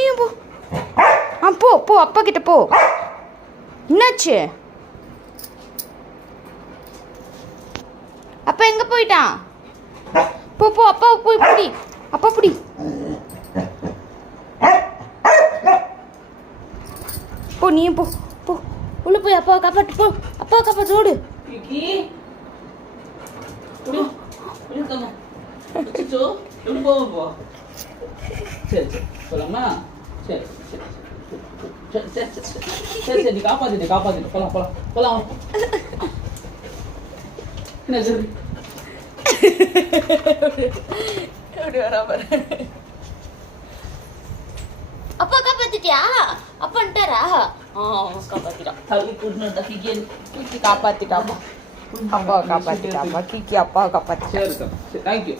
நீயும் போ. போ போ, அப்பா கிட்ட போ. என்னாச்சு? அப்பா எங்க போயிட்டான்? போ போ, அப்பா போய் பிடி. அப்பா பிடி. போ நீயும் போ போ. உள்ள போய் அப்பாவை காப்பாட்டு போ. அப்பாவை காப்பாட்டு ஓடு. சரி சரி போலாமா? சரி சரி சரி சரி சரி சரி காப்பாத்திட்டு போலாம் போலாம் போலாம். என்ன சரி எப்படி வரா பாரு. அப்பா காப்பாத்திட்டியா? அப்பா வந்துட்டாரா? காப்பாத்திட்டான். தள்ளி கூட்டினு தூக்கி காப்பாத்திட்டாப்பா. அப்பாவை காப்பாத்திட்டாப்பா. கீக்கி அப்பாவை காப்பாத்தி. சரி தேங்க்யூ.